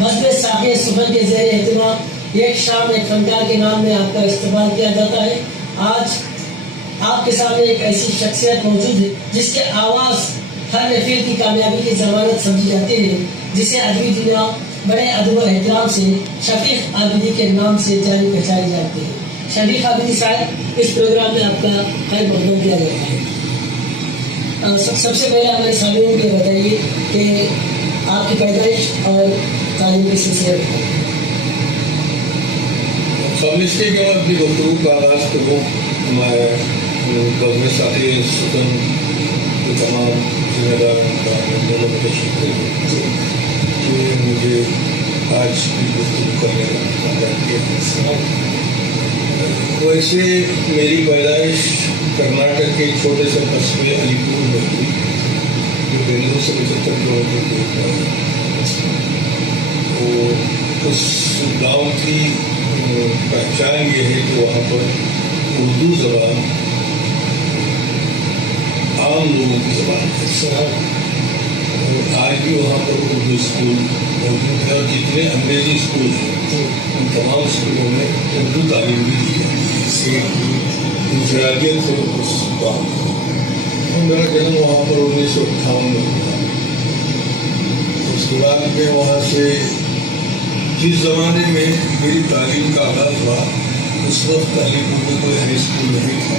مسجد ساقی سفر کے زیر اہتمام ایک شام ایک فنکار کے نام میں آپ کا استقبال کیا جاتا ہے. آج آپ کے سامنے ایک ایسی شخصیت موجود ہے جس کے آواز ہر محفل کی کامیابی کی ضمانت سمجھی جاتی ہے, جسے ادبی دنیا بڑے ادب و احترام سے شفیق عابدی کے نام سے جانی پہچانی جاتی ہے. شفیق عابدی صاحب, اس پروگرام میں آپ کا خیر مقدم کیا جاتا ہے. سب سے پہلے ہمارے سامعین کو بتائیے کہ آپ کی پیدائش اور تعلیم کے سلسلے میں. سامنے کے بعد بھی گفتگو کا آغاز کروں. میں بزم ساقی سکن کے تمام ذمہ داروں کا دونوں کا شکریہ کہ مجھے آج کی گفتگو کرنے کا موقع دیا. ویسے میری پیدائش کرناٹک کے چھوٹے سے قصبے علی پور میں ہوئی جو بنگلور سے 75 کلومیٹر دور پر ہے. اس گاؤں کی پہچان یہ ہے کہ وہاں پر اردو زبان عام لوگوں کی زبان ہے. آج بھی وہاں پر اردو اسکول موجود ہے اور جتنے انگریزی اسکول ہیں ان تمام اسکولوں میں اردو تعلیم بھی دی جاتی ہے. اس سے انفرادیت ہے اس گاؤں میں. میرا جنم وہاں پر 1958 میں ہوا. اس کے بعد میں وہاں سے جس زمانے میں میری تعلیم کا آغاز ہوا اس وقت علی پور میں کوئی ہائی اسکول نہیں تھا.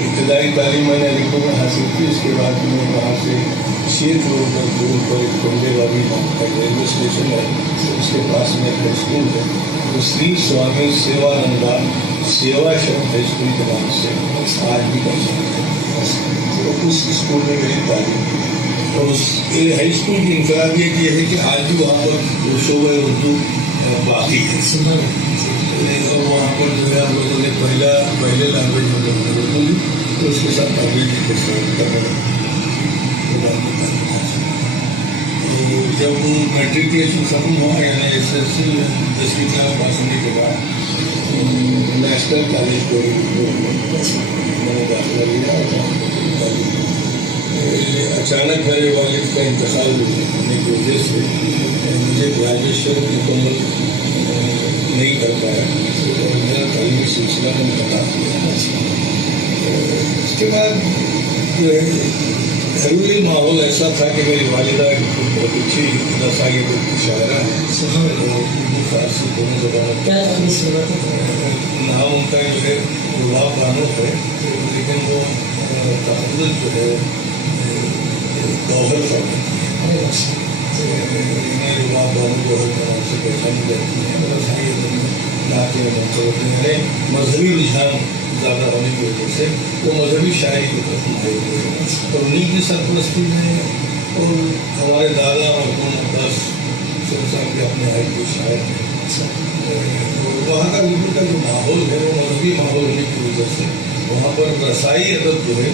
ابتدائی تعلیم میں نے علی پور میں حاصل کی. اس کے بعد میں وہاں سے 6 کلومیٹر دور پر ایک کنڈے والی ریلوے اسٹیشن ہے, اس کے پاس میں ایک اسکول ہے جو سری سوامی سیوانندا سیوا شرم ہائی اسکول کے نام سے آج بھی کر سکتے ہیں. تو اس اسکول میں میری تعلیم کی. اور اس ہائی اسکول کی انفرادیت یہ ہے کہ آج بھی وہاں پر شعبہ اردو باقی ہے. اور وہاں پر جو ہے ہم لوگوں نے پہلے لینگویج میں اردو لی تو اس کے ساتھ انگریزی کے ساتھ کرنے لگا. جب میٹریکولیشن ختم ہوا یعنی ایس ایس سی 10ویں کلاس پاس ہونے کے بعد نیشنل کالج کو میں نے داخلہ لیا. اچانک میرے والد کا انتقال ہونے کی وجہ سے مجھے گریجویشن مکمل نہیں کر پایا اور میرا تعلیمی سلسلہ میں منقطع ہوا. اس کے بعد جو ہے گھریلو ماحول ایسا تھا کہ میری والدہ بہت اچھی رسائی کی شاعرہ ہے اور اردو فارسی دونوں زبانوں نام ان کا جو ہے گلاب بانو ہے, لیکن وہ تحفظ جو ہے گوہر فرماتی ہے. گلاب بانو گوہر کے نام سے پہچانی جاتی ہے. رسائی ناطے منتخب یعنی مذہبی رجحان زیادہ ہونے کی وجہ سے وہ مذہبی شاعری کی طرف مائل ہوئے اور انہیں کی سرپرستی میں. اور ہمارے دادا مرحوم عباس صاحب کے اپنے آئی کے شاعر ہیں. وہاں کا اردو کا جو ماحول ہے وہ مذہبی ماحول ہونے کی وجہ سے وہاں پر رسائی ادب جو ہے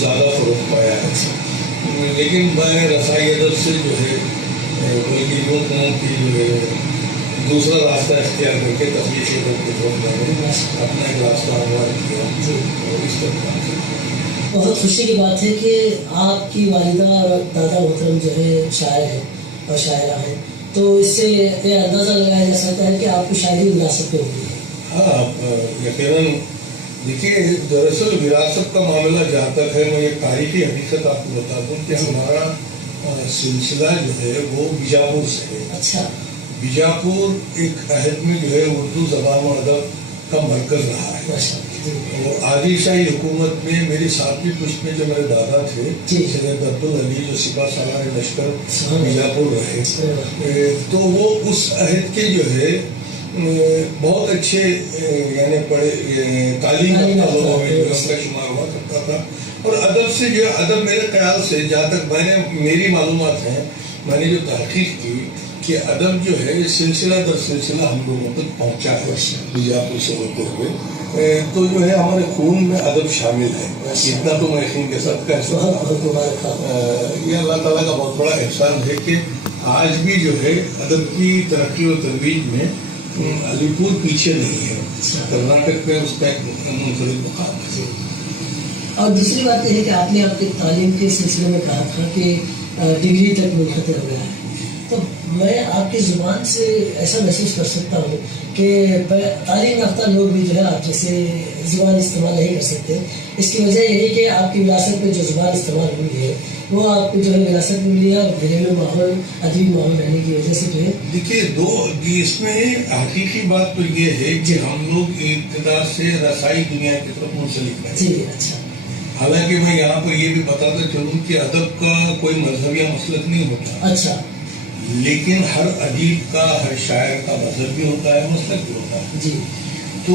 زیادہ فروغ پایا ہے. لیکن میں رسائی ادب سے جو ہے بلکہ یوں کہوں کہ جو ہے دوسرا راستہ اختیار کر کے تخلیقی ادب کی طرف میں نے اپنا ایک راستہ ہموار کیا اور اس طرح. بہت خوشی کی بات ہے کہ آپ کی والدہ اور دادا محترم جو ہے شاعر ہیں اور شاعرہ ہیں, تو اس سے یہ اندازہ لگایا جا سکتا ہے کہ آپ کو شاعری وراثت میں ہوگی. ہاں یقیناً. دیکھیے دراصل وراثت کا معاملہ جہاں تک ہے میں یہ تاریخی حقیقت آپ کو بتا دوں کہ ہمارا سلسلہ جو ہے وہ بیجاپور سے ہے. اچھا. بیجاپور ایک عہد میں جو ہے اردو زبان و ادب کا مرکز رہا ہے. اور عادل شاہی حکومت میں میری 7ویں پشت میں جو میرے دادا تھے سید عبدالعلی جو سپاہ سالار لشکر بیجاپور رہے, تو وہ اس عہد کے جو ہے بہت اچھے یعنی پڑھے تعلیم یافتہ لوگوں میں جو ان کا شمار ہوا کرتا تھا. اور ادب سے جو ادب میرے خیال سے جہاں تک میری معلومات ہیں, میں نے جو تحقیق کی کہ ادب جو ہے سلسلہ در سلسلہ ہم لوگوں تک پہنچا ہے بیجاپور سے ہوتے ہوئے. تو جو ہے ہمارے خون میں ادب شامل ہے. اتنا تو میں یقین کے ساتھ کہہ سکتا ہوں. یہ اللہ تعالیٰ کا بہت بڑا احسان ہے کہ آج بھی جو ہے ادب کی ترقی و ترویج میں علی پور پیچھے نہیں ہے. کرناٹک میں اس کا ایک منفرد مقام ہے. اور دوسری بات یہ ہے کہ آپ نے آپ کی تعلیم کے سلسلے میں کہا تھا کہ ڈگری تک منحصر ہو گیا ہے, تو میں آپ کی زبان سے ایسا محسوس کر سکتا ہوں کہ تعلیم یافتہ لوگ بھی جو ہے آپ جیسے زبان استعمال نہیں کر سکتے. اس کی وجہ یہی کہ آپ کی وراثت میں جو زبان استعمال ہوئی ہے وہ آپ کو جو ہے وراثت میں ملی ہے اور گھریلو ماحول ادبی ماحول رہنے کی وجہ سے جو ہے. دیکھیے اس میں حقیقی بات تو یہ ہے کہ ہم لوگ ابتدا سے رسائی دنیا کی طرف منسلک ہیں. جی اچھا. حالانکہ میں یہاں پر یہ بھی بتاتا چلوں کہ ادب کا کوئی مذہب یا مسلک نہیں ہوتا. اچھا. لیکن ہر ادیب کا ہر شاعر کا مذہب بھی ہوتا ہے مسلک بھی ہوتا ہے. جی. تو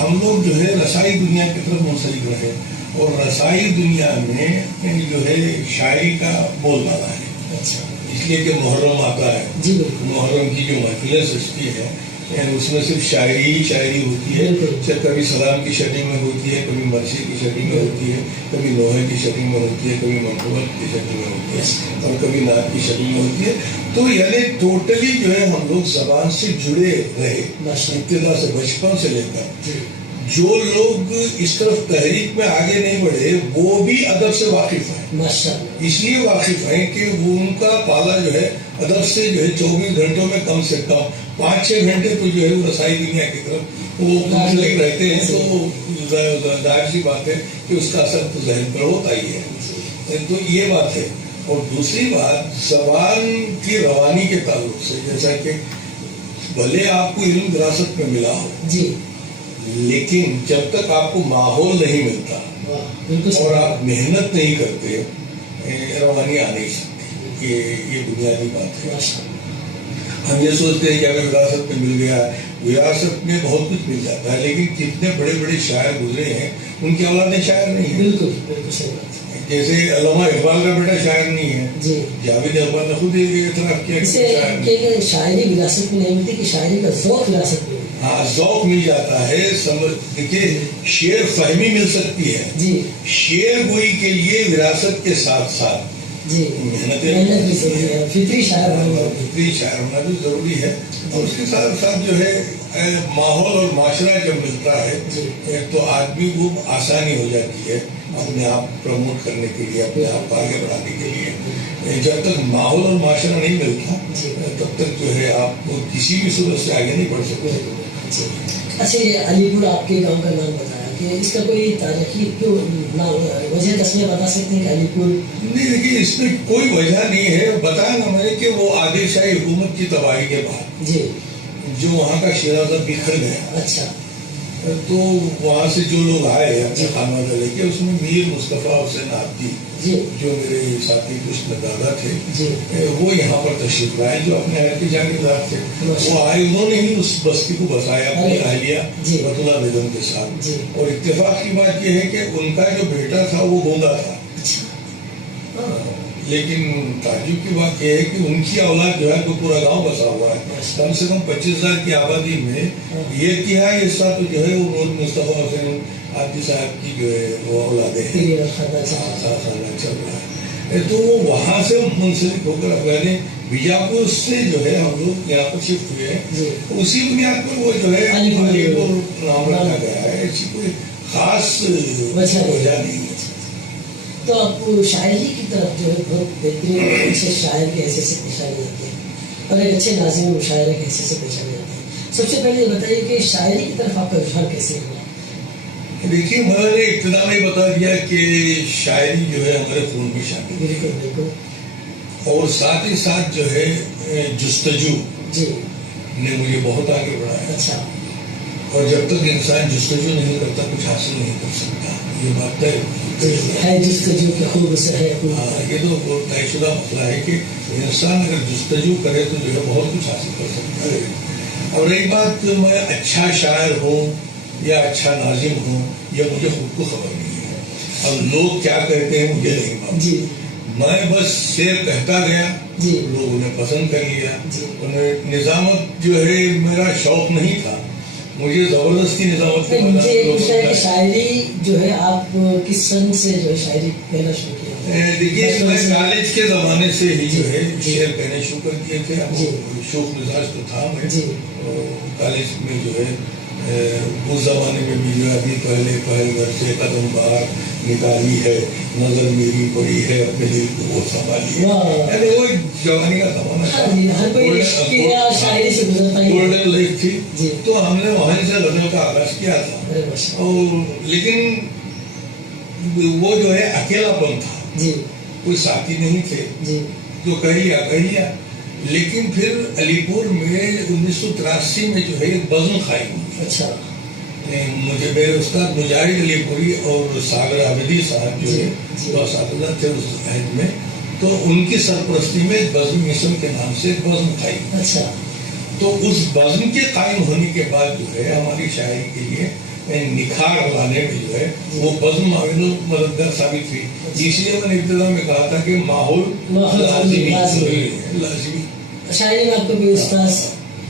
ہم لوگ جو ہے رسائی دنیا کی طرف منسلک رہے اور رسائی دنیا میں جو ہے شاعری کا بول بالا ہے. اچھا. اس لیے کہ محرم آتا ہے. جی بالکل. محرم کی جو محفلیں سجتی ہے اس میں صرف شاعری ہی شاعری ہوتی ہے. کبھی سلام کی شکل میں ہوتی ہے, کبھی مرثی کی شکل میں ہوتی ہے, کبھی لوہے کی شکل میں ہوتی ہے, کبھی منقبت کی شکل میں ہوتی ہے اور کبھی نعت کی شکل میں ہوتی ہے. تو یعنی ٹوٹلی جو ہے ہم لوگ زبان سے جڑے رہے ابتدا سے بچپن سے لے کر. جو لوگ اس طرف تحریک میں آگے نہیں بڑھے وہ بھی ادب سے واقف ہیں. اس لیے واقف ہیں کہ وہ ان کا پالا جو ہے ادب سے جو ہے 24 گھنٹوں میں کم سے کم 5-6 گھنٹے تو جو ہے وہ رسائی دنیا کی طرف وہ منسلک رہتے ہیں. تو ظاہر سی بات ہے کہ اس کا اثر تو ذہن پر ہوتا ہی ہے. تو یہ بات ہے. اور دوسری بات زبان کی روانی کے تعلق سے, جیسا کہ بھلے آپ کو علم وراثت میں ملا ہو جی, لیکن جب تک آپ کو ماحول نہیں ملتا اور آپ محنت نہیں کرتے روانی آ نہیں سکتی. یہ بنیادی بات ہے. ہم یہ سوچتے ہیں کہ ہمیں وراثت میں مل گیا, وراثت میں بہت کچھ مل جاتا ہے, لیکن کتنے بڑے بڑے شاعر گزرے ہیں ان کی اولادیں شاعر نہیں ہیں. بالکل بالکل صحیح بات. جیسے علامہ اقبال کا بیٹا شاعر نہیں ہے جی, جاوید اقبال نے خود اعتراف کیا کہ شاعری وراثت میں نہیں ملتی کہ شاعری کا ذوق وراثت میں. ہاں ذوق مل جاتا ہے. دیکھیے شعر فہمی مل سکتی ہے جی, شعر گوئی کے لیے وراثت کے ساتھ ساتھ جی محنت بھی ضروری ہے, فطری شاعر ہونا بھی ضروری ہے. اور اس کے ساتھ ساتھ جو ہے ماحول اور معاشرہ جب ملتا ہے تو آدمی کو آسانی ہو جاتی ہے اپنے آپ پروموٹ کرنے کے لیے, اپنے آپ آگے بڑھانے کے لیے. جب تک ماحول اور معاشرہ نہیں ملتا تب تک جو ہے آپ کو کسی بھی صورت سے آگے نہیں بڑھ سکتے. اچھا, یہ علی پور آپ کے گاؤں کا نام بتایا کہ اس کا کوئی تاریخی وجہ تسمیہ بتا سکتے ہیں کہ علی پور؟ نہیں دیکھیے اس میں کوئی وجہ نہیں ہے. بتایا نا میں نے کہ وہ عادل شاہی حکومت کی تباہی کے بعد جی جو وہاں کا شیرازہ بکھر گیا. اچھا. تو وہاں سے جو لوگ آئے اپنے خانوادہ لے کے, اس میں میر مصطفیٰ حسین آبدی جو میرے ساتھی کچھ دادا تھے وہ یہاں پر تشریف لائے, جو اپنے اہل کے جانبدار تھے. وہ آئے, انہوں نے ہی اس بستی کو بسایا اپنی اہلیہ بطولہ بیگم کے ساتھ. اور اتفاق کی بات یہ ہے کہ ان کا جو بیٹا تھا وہ گونگا تھا, لیکن تعجب کی بات یہ ہے کہ ان کی اولاد جو ہے وہ پورا گاؤں بسا ہوا ہے. کم سے کم 25,000 کی آبادی میں یہ تہائی حصہ تو جو ہے وہ نور مصطفیٰ حسین آبدی صاحب کی جو ہے وہ اولادیں ہیں, خانہ چل رہا ہے. تو وہ وہاں سے منسلک ہو کر پہلے بیجاپور سے جو ہے ہم لوگ یہاں پر شفٹ ہوئے ہیں. اسی بنیاد پر وہ جو ہے علی پور نام رکھا گیا ہے. ایسی کوئی خاص وجہ نہیں ہے. تو آپ شاعری کی طرف جو ہے بہت بہترین اچھے شاعر کے حیثیت سے پہچانے جاتے ہیں اور ایک اچھے ناظم مشاعرے کے حیثیت سے پہچانے جاتے ہیں. سب سے پہلے یہ بتائیے کہ شاعری کی طرف آپ کا رجحان کیسے ہوا؟ دیکھیے میں نے ابتدا میں بتا دیا کہ شاعری جو ہے ہمارے خون میں شامل ہے. بالکل بالکل. اور ساتھ ہی ساتھ جو ہے جستجو جی نے مجھے بہت آگے بڑھایا. اچھا. اور جب تک انسان جستجو نہیں کرتا کچھ حاصل نہیں کر سکتا. یہ بات طے ہے جستجو کے خوب سے ہے. یہ تو طے شدہ مسئلہ ہے کہ انسان اگر جستجو کرے تو جو ہے بہت کچھ حاصل کر سکتا ہے. اور ایک بات, میں اچھا شاعر ہوں یا اچھا ناظم ہوں یہ مجھے خود کو خبر نہیں ہے. اب لوگ کیا کہتے ہیں مجھے نہیں معلوم. میں بس شعر کہتا گیا, لوگوں نے پسند کر لیا. انہیں نظامت جو ہے میرا شوق نہیں تھا, مجھے زبردستی نظامت کے شاعری جو ہے آپ کس سن سے جو ہے شاعری کہنا شروع کیا؟ دیکھیے میں کالج کے زمانے سے ہی جو ہے شعر کہنے شروع کر دیے تھے. شوق مزاج تو تھا میں. کالج میں جو ہے اس زمانے میں بھی جو ہے ابھی پہلے گھر سے قدم باہر نکالی ہے، نظر میری پڑی ہے، اپنے دل کو وہ سنبھالی ہے، یعنی وہ ایک جوانی کا زمانہ تھا، گولڈن لائف تھی. تو ہم نے وہاں سے غزل کا آغاز کیا تھا. اور لیکن وہ جو ہے اکیلا پن تھا، کوئی ساتھی نہیں تھے، جو کہیا. لیکن پھر علی پور میں 1983 میں جو ہے ایک بزم قائم ہوئی. اچھا. مجھے میرے استاد مجاہد علی پوری اور ساگر عابدی صاحب جو ہے وہ اساتذہ تھے اس عہد میں، تو ان کی سرپرستی میں بزم مشن کے نام سے ایک بزم قائم. اچھا. تو اس بزم کے قائم ہونے کے بعد جو ہے ہماری شاعری کے لیے نکھار لانے میں جو ہے وہ بزم مددگار ثابت ہوئی. اس لیے میں نے ابتدا میں کہا تھا کہ ماحول لازمی. شاعری میں آپ کو بھی استاذ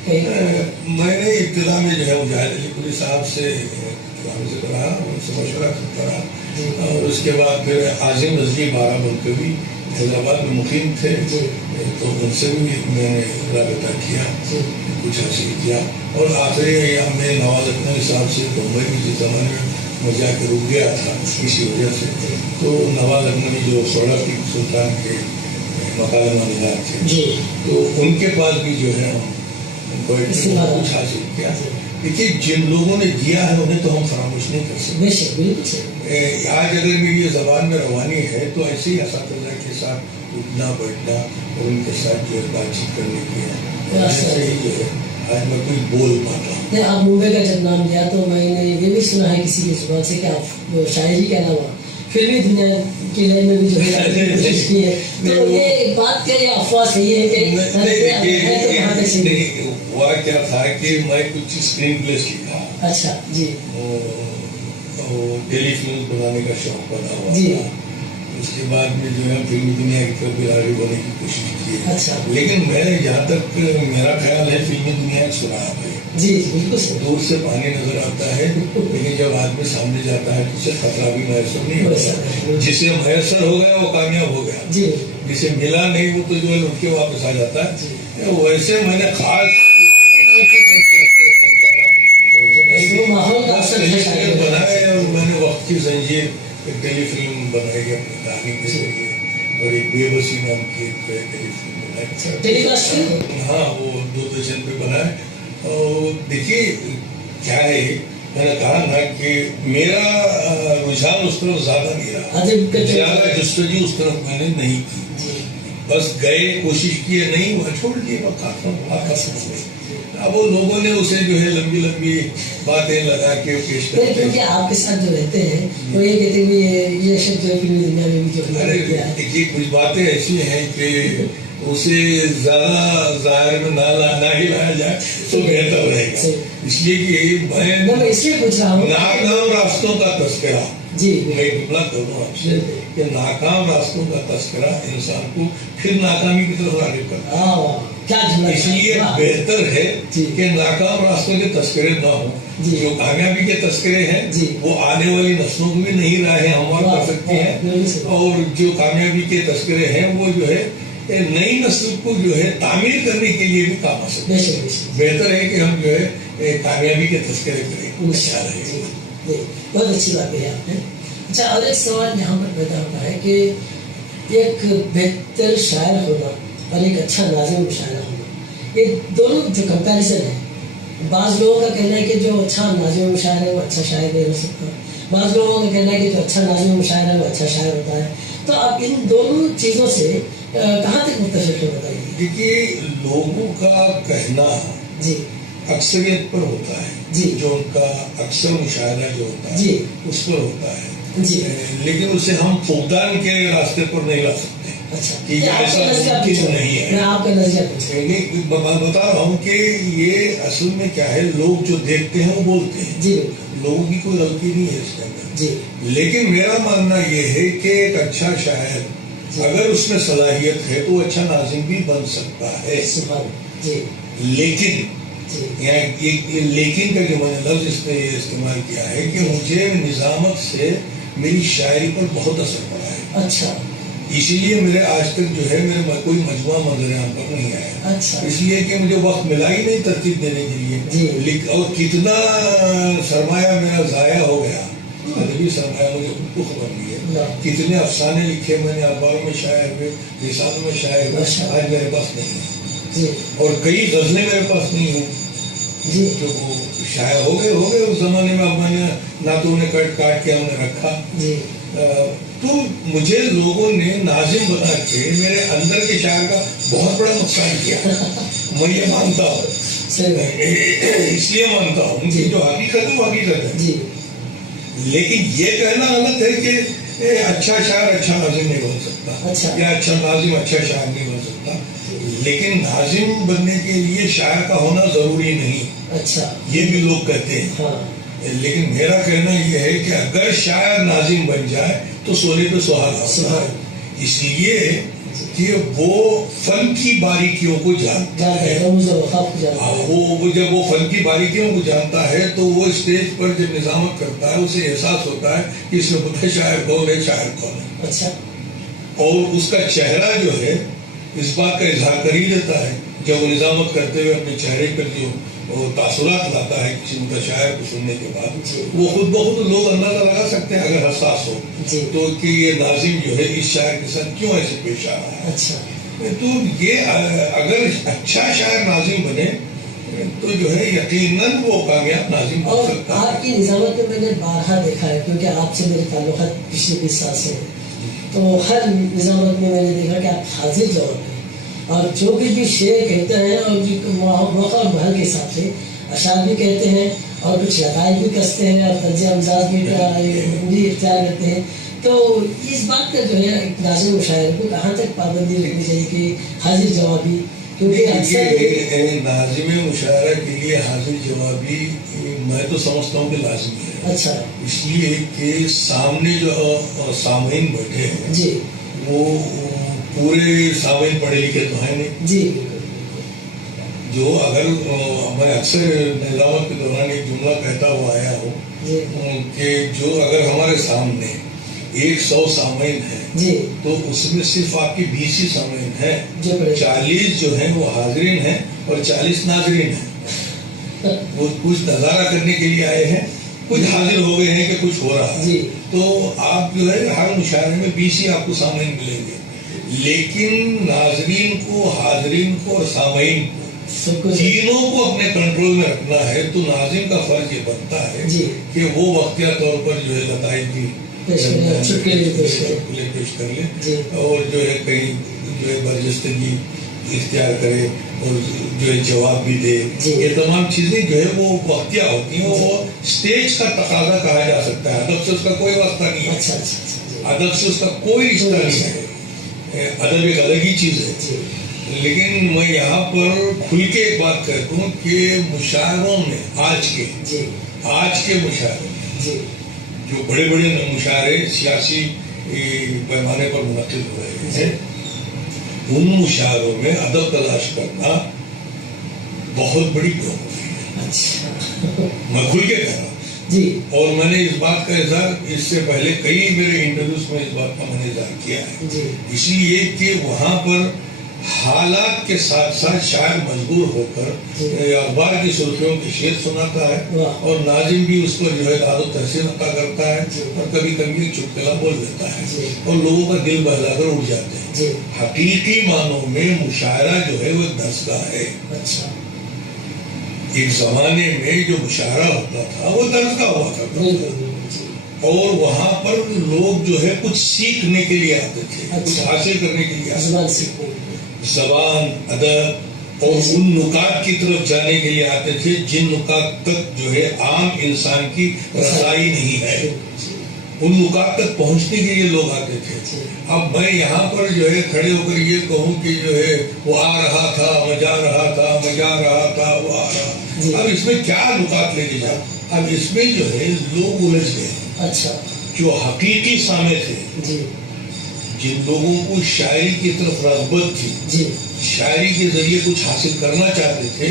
میں نے ابتدا میں جو ہے مجاہد علی پوری صاحب سے پڑھا، ان سے مشورہ کرتا رہا، اور اس کے بعد پھر عاظم نزلی بارہ بنکوی حیدرآباد میں مقیم تھے، تو ان سے بھی میں نے رابطہ کیا، کچھ حاصل کیا. اور آخری ایام میں نواز اکمل صاحب سے بمبئی میں جس زمانے میں میں جا کے رک گیا تھا اسی وجہ سے، تو نواز اکمل جو سوڑا کی سلطان کے مکالمہ نگار تھے، تو ان کے پاس بھی جو ہے کچھ حاصل کیا. دیکھیے جن لوگوں نے دیا ہے انہیں تو ہم فراموش نہیں کر سکتے. آج اگر میری یہ زبان میں روانی ہے تو ایسے ہی اساتذہ کے ساتھ اٹھنا بیٹھنا اور ان کے ساتھ جو ہے بات چیت کرنے کی ایسے ہی جو ہے آج میں کوئی بول پاتا ہوں. آپ ممبئی کا جب نام لیا تو میں نے یہ بھی سنا ہے کسی کی زبان سے کہ آپ شاعری کے علاوہ فلمی دنیا کی لائن میں بھی جو ہے کوشش کی ہے. تو یہ بات کیا، یہ افواہ صحیح ہے کہ ہوا کیا تھا کہ میں کچھ اسکرین پلیز لکھا. اچھا. جی. ٹیلی فلم بنانے کا شوق پیدا ہوا تھا. اس کے بعد میں جو ہے فلمی دنیا کی طرف بھی آگے بڑھنے کی کوشش کی. اچھا. لیکن میں جہاں تک میرا خیال ہے فلمی دنیا ایک سراغ ہے. جی بالکل. دور سے پانی نظر آتا ہے لیکن جب آدمی سامنے جاتا ہے تو اسے خطرہ بھی میسر نہیں ہوتا. جسے میسر ہو گیا وہ کامیاب ہو گیا، جسے ملا نہیں وہ تو جو ہے لٹ کے واپس آ جاتا ہے. ویسے میں نے خاص بنایا اور میں نے وقت کی زنجیر ایک ٹیلی فلم بنائی اپنی کہانی کے ذریعے، اور ایک بے بسی نام کی ایک ٹیلی فلم بنائی. ہاں وہ دوردرشن پہ بنائے. اور دیکھیے کیا ہے، میں نے کہا نا کہ میرا رجحان اس طرف زیادہ نہیں رہا، زیادہ جستجو اس طرف میں نے نہیں کی. بس گئے، کوشش کی، نہیں وہ چھوڑ دیے، اب وہ لوگوں نے اسے جو ہے لمبی لمبی باتیں لگا کے پیش کرتے. کیونکہ آپ کے ساتھ جو رہتے ہیں وہ یہ کہتے ہیں یہ شخص جو فلمی دنیا میں بھی جو ہے. دیکھیے کچھ باتیں ایسی ہیں کہ اسے زیادہ ظاہر میں نہ ہی لایا جائے تو بہتر رہے گا. اس لیے کہ میں اس لیے پوچھ رہا ہوں ناکام راستوں کا تذکرہ، میں جملہ کروں آپ سے کہ ناکام راستوں کا تذکرہ انسان کو پھر ناکامی کی طرف راغب کرتا ہے. اس لیے بہتر ہے کہ ناکام راستوں کے تذکرے نہ ہوں. جو کامیابی کے تذکرے ہیں وہ آنے والی نسلوں کو بھی نہیں راہیں ہموار کر سکتی ہیں، اور جو کامیابی کے تذکرے ہیں وہ جو ہے نئی نسل کو جو ہے تعمیر کرنے کے لیے بھی کام آ سکتے ہیں. بہتر ہے کہ ہم جو ہے کامیابی کے تذکرے کریں. بہت اچھی بات کہی آپ نے. اچھا، اور ایک سوال یہاں پر پیدا ہوتا ہے کہ ایک بہتر شاعر ہونا اور ایک اچھا ناظم مشاعرہ ہونا، یہ دونوں جو کمپیریزن ہے، بعض لوگوں کا کہنا ہے کہ جو اچھا ناظم مشاعر ہے وہ اچھا شاعر نہیں ہو سکتا، بعض لوگوں کا کہنا ہے کہ جو اچھا ناظم مشاعر ہے وہ اچھا شاعر ہوتا ہے. تو آپ ان دونوں چیزوں سے کہاں تک متفق ہے بتائیے. دیکھیے لوگوں کا کہنا اکثریت پر ہوتا ہے، جو ان کا اکثر مشاہدہ جو ہوتا ہے اس پر ہوتا ہے، لیکن اسے ہم فقدان کے راستے پر نہیں لا سکتے. نہیں ہے. میں آپ کا نظریہ بتا رہا ہوں کہ یہ اصل میں کیا ہے، لوگ جو دیکھتے ہیں وہ بولتے ہیں، لوگوں کی کوئی غلطی نہیں ہے اس کے اندر. لیکن میرا ماننا یہ ہے کہ ایک اچھا شاعر اگر اس میں صلاحیت ہے تو اچھا ناظم بھی بن سکتا ہے. لیکن لیکن کا جو میں نے لفظ اس نے استعمال کیا ہے کہ مجھے نظامت سے میری شاعری پر بہت اثر پڑا ہے. اچھا. اسی لیے میرے آج تک جو ہے میرے کوئی مجموعہ منظر عام پر نہیں آیا. اچھا. اس لیے کہ مجھے وقت ملا ہی نہیں ترتیب دینے کے لیے. اور کتنا سرمایہ میرا ضائع ہو گیا، ادبی سرمایہ مجھے خود کو خبر نہیں ہے. کتنے افسانے لکھے میں نے، اخباروں میں شائع ہوئے، رسالوں میں شائع ہوئے، آج میرے پاس نہیں ہے. اور کئی غزلیں میرے پاس نہیں ہیں جو وہ شائع ہو گئے اس زمانے میں. اب میں نے نہ تو انہیں کاٹ کے ہم نے رکھا. تو مجھے لوگوں نے ناظم بنا کے میرے اندر کے شاعر کا بہت بڑا نقصان کیا. میں یہ مانتا ہوں، اس لیے مانتا ہوں کہ جو حقیقت ہے وہ حقیقت ہے. لیکن یہ کہنا غلط ہے کہ اچھا شاعر اچھا ناظم نہیں بن سکتا، یا اچھا ناظم اچھا شاعر نہیں بن سکتا. لیکن ناظم بننے کے لیے شاعر کا ہونا ضروری نہیں، یہ بھی لوگ کہتے ہیں. لیکن میرا کہنا یہ ہے کہ اگر شاعر ناظم بن جائے تو سولے پہ سہاگا ہوتا ہے. اس لیے کہ وہ فن کی باریکیوں کو جانتا ہے. وہ جب وہ فن کی باریکیوں کو جانتا ہے تو وہ اسٹیج پر جب نظامت کرتا ہے اسے احساس ہوتا ہے کہ اس میں پتہ شاعر کون ہے، شاعر کون ہے. اور اس کا چہرہ جو ہے اس بات کا اظہار کر ہی دیتا ہے جب وہ نظامت کرتے ہوئے اپنے چہرے پر جو تاثرات لاتا ہے کسی متشاعر کو سننے کے بعد. وہ خود بخود لوگ اندازہ لگا سکتے ہیں اگر حساس ہو تو کہ یہ ناظم جو ہے اس شاعر کے ساتھ کیوں ایسے پیش آ رہا ہے. تو یہ اگر اچھا شاعر ناظم بنے تو جو ہے یقیناً وہ کامیاب ناظم بن سکتا ہے. آپ کی نظامت میں نے بارہا دیکھا ہے، کیونکہ آپ سے میرے تعلقات پچھلے 20 سال سے ہیں، تو ہر نظامت میں نے دیکھا کہ آپ حاضر جواب ہیں، اور جو بھی شعر کہتے ہیں اور جو موقع اور محل کے حساب سے اشعار بھی کہتے ہیں اور کچھ لطائف بھی کستے ہیں اور طرز امزاج بھی اختیار کرتے ہیں. تو اس بات کا جو ہے ایک ناظم و شاعر کو کہاں تک پابندی رکھنی چاہیے کہ حاضر جوابی، کیونکہ ناظم مشاعرہ کے لیے حاضر جوابی میں تو سمجھتا ہوں کہ لازمی ہے. اس لیے کہ سامنے جو سامعین بیٹھے ہیں وہ پورے سامعین پڑھے لکھے تو ہیں نہیں. جو اگر میں اکثر نظامت کے دوران ایک جملہ کہتا ہوا آیا ہوں کہ جو اگر ہمارے سامنے 100 سامعین ہیں تو اس میں صرف آپ کی 20 ہی سامعین ہیں، 40 جو ہیں وہ حاضرین ہیں اور 40 ناظرین ہیں. وہ کچھ نظارہ کرنے کے لیے آئے ہیں، کچھ حاضر ہو گئے ہیں کہ کچھ ہو رہا ہے. تو آپ جو ہے ہر مشاعرے میں 20 ہی آپ کو سامعین ملیں گے. لیکن ناظرین کو، حاضرین کو اور سامعین کو تینوں کو اپنے کنٹرول میں رکھنا ہے. تو ناظم کا فرض یہ بنتا ہے کہ وہ وقتیہ طور پر جو ہے لطائف بھی پیش کر لے اور جو ہے کہیں جو ہے برجستگی اختیار کرے اور جو ہے جواب بھی دے. یہ تمام چیزیں جو ہے وہ وقتیہ ہوتی ہیں. وہ اسٹیج کا تقاضا کہا جا سکتا ہے، ادب سے اس کا کوئی واسطہ نہیں ہے. ادب سے اس کا کوئی رشتہ نہیں ہے. ادب ایک الگ ہی چیز ہے. لیکن میں یہاں پر کھل کے ایک بات کہتا ہوں کہ مشاعروں میں آج کے مشاعروں میں جو بڑے بڑے مشاعرے سیاسی پیمانے پر منعقد ہو رہے ہیں ان مشاعروں میں ادب تلاش کرنا بہت بڑی بیوقوفی ہے. میں کھل کے کہہ رہا ہوں. اور میں نے اس بات کا اظہار اس سے پہلے کئی میرے انٹرویوز میں اس بات کا میں نے اظہار کیا ہے. اس لیے کہ وہاں پر حالات کے ساتھ ساتھ شاعر مجبور ہو کر اخبار کی سرخیوں کی شعر سناتا ہے اور ناظم بھی اس پر جو ہے داد و تحسین عطا کرتا ہے اور کبھی کبھی ایک چٹکلا بول دیتا ہے اور لوگوں کا دل بہلا کر اٹھ جاتے ہیں. حقیقی معنوں میں مشاعرہ جو ہے وہ ایک درسگاہ ہے. ایک زمانے میں جو مشاعرہ ہوتا تھا وہ درسگاہ ہوا کرتا تھا اور وہاں پر لوگ جو ہے کچھ سیکھنے کے لیے آتے تھے، کچھ حاصل کرنے کے لیے آتے تھے. زبان، ادب اور ان نکات کی طرف جانے کے لیے آتے تھے جن نکات تک جو ہے عام انسان کی رسائی نہیں ہے. ان نکات تک پہنچنے کے لیے لوگ آتے تھے. اب میں یہاں پر جو ہے کھڑے ہو کر یہ کہوں کہ جو ہے وہ آ رہا تھا، میں جا رہا تھا، میں جا رہا تھا، وہ آ رہا. اب اس میں کیا نکات لے کے جاؤ؟ اب اس میں جو ہے لوگ الجھ گئے. جو حقیقی سامع تھے، جن لوگوں کو شاعری کی طرف رغبت تھی، شاعری کے ذریعے کچھ حاصل کرنا چاہتے تھے،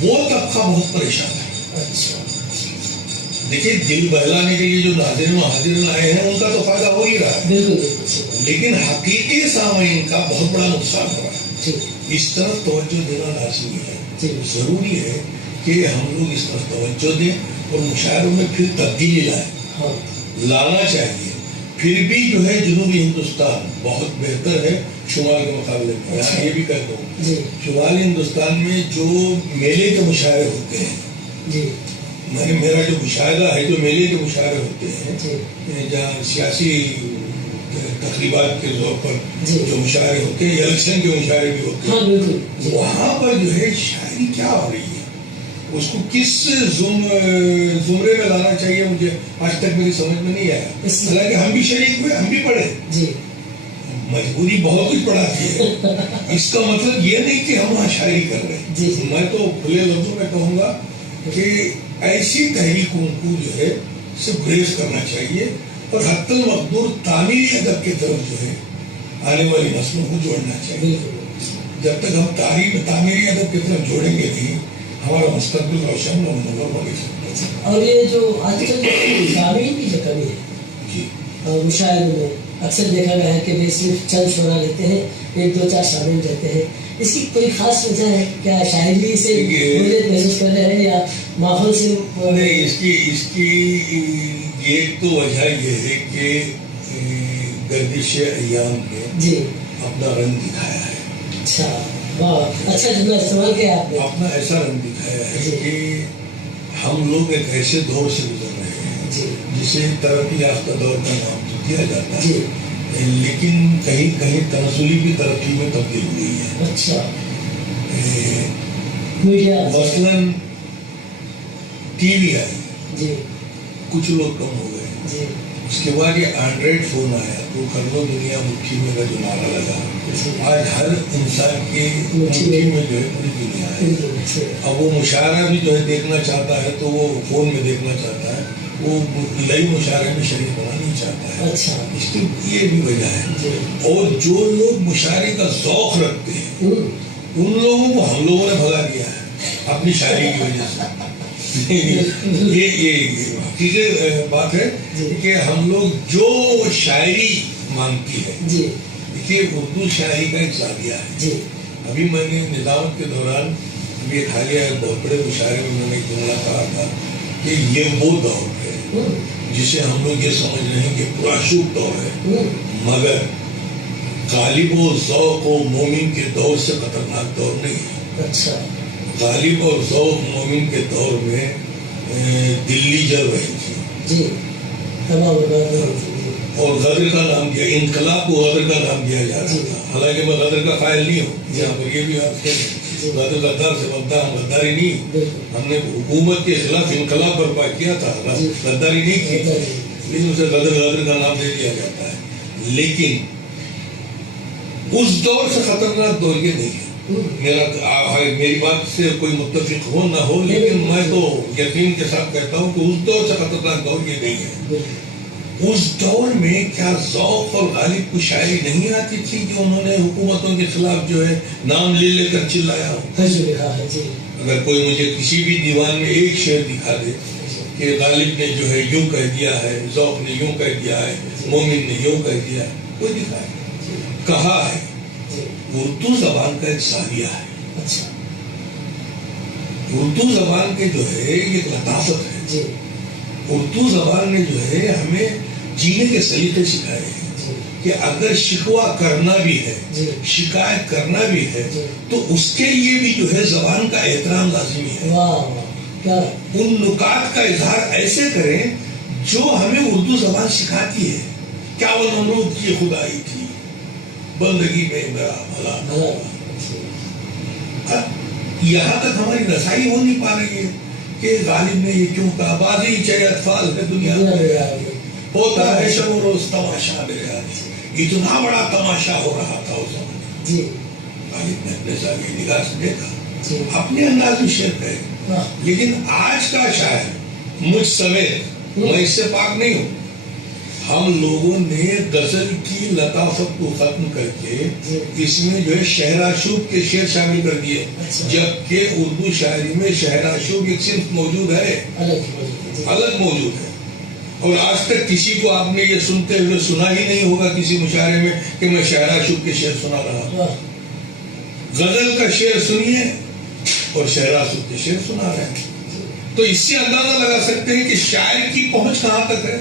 وہ طبقہ بہت پریشان ہے. دیکھیے دل بہلانے کے لیے جو ناظرین و حاضرین آئے ہیں ان کا تو فائدہ ہو ہی رہا ہے، بالکل، لیکن حقیقی سامعین کا بہت بڑا نقصان ہو رہا ہے. اس طرف توجہ دینا لازمی ہے. ضروری ہے کہ ہم لوگ اس طرف توجہ دیں اور مشاعروں میں پھر تبدیلی لائیں، لانا چاہیے. پھر بھی جو ہے جنوبی ہندوستان بہت بہتر ہے شمال کے مقابلے میں. یہاں یہ بھی کہتا ہوں شمالی ہندوستان میں جو میلے کے مشاعرے ہوتے ہیں، میرا جو مشاہدہ ہے جو میلے کے مشاعرے ہوتے ہیں جہاں سیاسی تقریبات کے طور پر جو مشاعرے ہوتے ہیں، الیکشن کے مشاعرے بھی ہوتے ہیں، وہاں پر جو ہے شاعری کیا ہو رہی ہے، اس کو کس زمرے میں لانا چاہیے، مجھے آج تک میری سمجھ میں نہیں آیا. حالانکہ ہم بھی شریک ہوئے، ہم بھی پڑھے، مجبوری بہت کچھ پڑھاتی ہے. اس کا مطلب یہ نہیں کہ ہم وہاں شاعری کر رہے ہیں. میں تو کھلے لفظوں میں کہوں گا کہ ایسی تحریکوں کو جو ہے سے گریز کرنا چاہیے اور حتی المقدور تعمیری ادب کی طرف جو ہے آنے والی نسلوں کو جوڑنا چاہیے. جب تک ہم تعمیری ادب کی طرف جوڑیں گے نہیں، ہمارا مستقبل روشن اور منور ہو نہیں سکتا. اور یہ جو آج کل تعمیر کی جو کمی ہے مشاعروں میں اکثر دیکھا گیا ہے کہ وہ صرف چند شعراء لیتے ہیں، 1-2-4 شامل رہتے ہیں. اس کی کوئی خاص وجہ ہے کیا؟ شاعری سے بوریت محسوس کر رہے ہیں یا ماحول سے؟ نہیں، اس کی ایک تو وجہ یہ ہے کہ گردش ایام نے اپنا رنگ دکھایا ہے. اچھا، واہ، اچھا جملہ استعمال کیا آپ نے. اپنا ایسا رنگ دکھایا ہے کہ ہم لوگ ایک ایسے دور سے گزر رہے ہیں جسے ترقی یافتہ دور کا نام تو دیا جاتا ہے، لیکن کہیں کہیں تناسلی کی ترقی میں تبدیل ہوئی ہے. اچھا، مثلاً ٹی وی آئی، کچھ لوگ کم ہو گئے. اس کے بعد یہ اینڈرائڈ فون آیا تو کر لو دنیا مٹھی میں کا جو نعرہ لگا، آج ہر انسان کی مٹھی میں جو ہے پوری دنیا ہے. اب وہ مشاعرہ بھی جو ہے دیکھنا چاہتا ہے تو وہ فون میں دیکھنا چاہتا ہے، وہ نئی مشاعرے میں شریک ہونا نہیں چاہتا ہے. اس کی یہ بھی وجہ ہے. اور جو لوگ مشاعرے کا ذوق رکھتے ہیں ان لوگوں کو ہم لوگوں نے بھگا دیا ہے اپنی شاعری کی وجہ سے. یہ حقیقت بات ہے کہ ہم لوگ جو شاعری مانگتی ہے، دیکھیے اردو شاعری کا ایک زاویہ ہے. ابھی میں نے نظامت کے دوران ایک حالیہ بہت بڑے مشاعرے میں نے ایک جملہ کہا تھا کہ یہ وہ دور ہے جسے ہم لوگ یہ سمجھ رہے ہیں کہ پرآشوب دور ہے، مگر غالب و ذوق و مومن کے دور سے خطرناک دور نہیں ہے. اچھا، غالب اور ذوق مومن کے دور میں دلی جل رہی تھی اور غدر کا نام دیا، انقلاب کو غدر کا نام دیا جا رہا تھا. حالانکہ میں غدر کا قائل نہیں ہوں، یہاں پر یہ بھی آپ کہہ رہے غدر غدار سے بنتا، ہم غداری نہیں، ہم نے حکومت کے خلاف انقلاب برپا کیا تھا، غداری نہیں کی، لیکن اسے غدر کا نام دے دیا جاتا ہے. لیکن اس دور سے خطرناک دور یہ نہیں ہے. میری بات سے کوئی متفق ہو نہ ہو، لیکن میں تو یقین کے ساتھ کہتا ہوں کہ اس دور سے خطرناک دور یہ نہیں ہے. اس دور میں کیا ذوق اور غالب کو شاعری نہیں آتی تھی کہ انہوں نے حکومتوں کے خلاف جو ہے نام لے لے کر چلایا ہو؟ اگر کوئی مجھے کسی بھی دیوان میں ایک شعر دکھا دے کہ غالب نے جو ہے یوں کہہ دیا ہے، ذوق نے یوں کہہ دیا ہے، مومن نے یوں کہہ دیا ہے، کوئی دکھائے. کہا ہے اردو زبان کا ایک زاویہ ہے. اردو زبان کے جو ہے ایک لطافت ہے. اردو زبان نے جو ہے ہمیں جینے کے سلیقے سکھائے ہیں کہ اگر شکوہ کرنا بھی ہے، شکایت کرنا بھی ہے تو اس کے لیے بھی جو ہے زبان کا احترام لازمی ہے. ان نکات کا اظہار ایسے کریں جو ہمیں اردو زبان سکھاتی ہے. کیا وہ نمرود کی خدائی تھی، بندگی میں میرا بھلا. یہاں تک ہماری رسائی ہو نہیں پا رہی ہے کہ غالب نے یہ کیوں کہا. بازی چاہے اطفال ہے دنیا ہوتا ہے شب و روز تماشا میرے آدمی. اتنا بڑا تماشا ہو رہا تھا اس زمانے. غالب نے اپنے زاویہ نگاہ سے دیکھا، اپنے انداز میں شعر کہے. لیکن آج کا شاعر مجھ سمیت، میں اس سے پاک نہیں ہوں، ہم لوگوں نے غزل کی لطافت کو ختم کر کے اس میں جو ہے شہرآشوب کے شعر شامل کر دیے، جبکہ اردو شاعری میں شہرآشوب ایک صنف موجود ہے، الگ موجود ہے، اور آج تک کسی کو آپ نے یہ سنتے ہوئے سنا ہی نہیں ہوگا کسی مشاعرے میں کہ میں شہرآشوب کے شعر سنا رہا ہوں۔ غزل کا شعر سنیے اور شہرآشوب کے شعر سنا رہے ہیں، تو اس سے اندازہ لگا سکتے ہیں کہ شاعر کی پہنچ کہاں تک ہے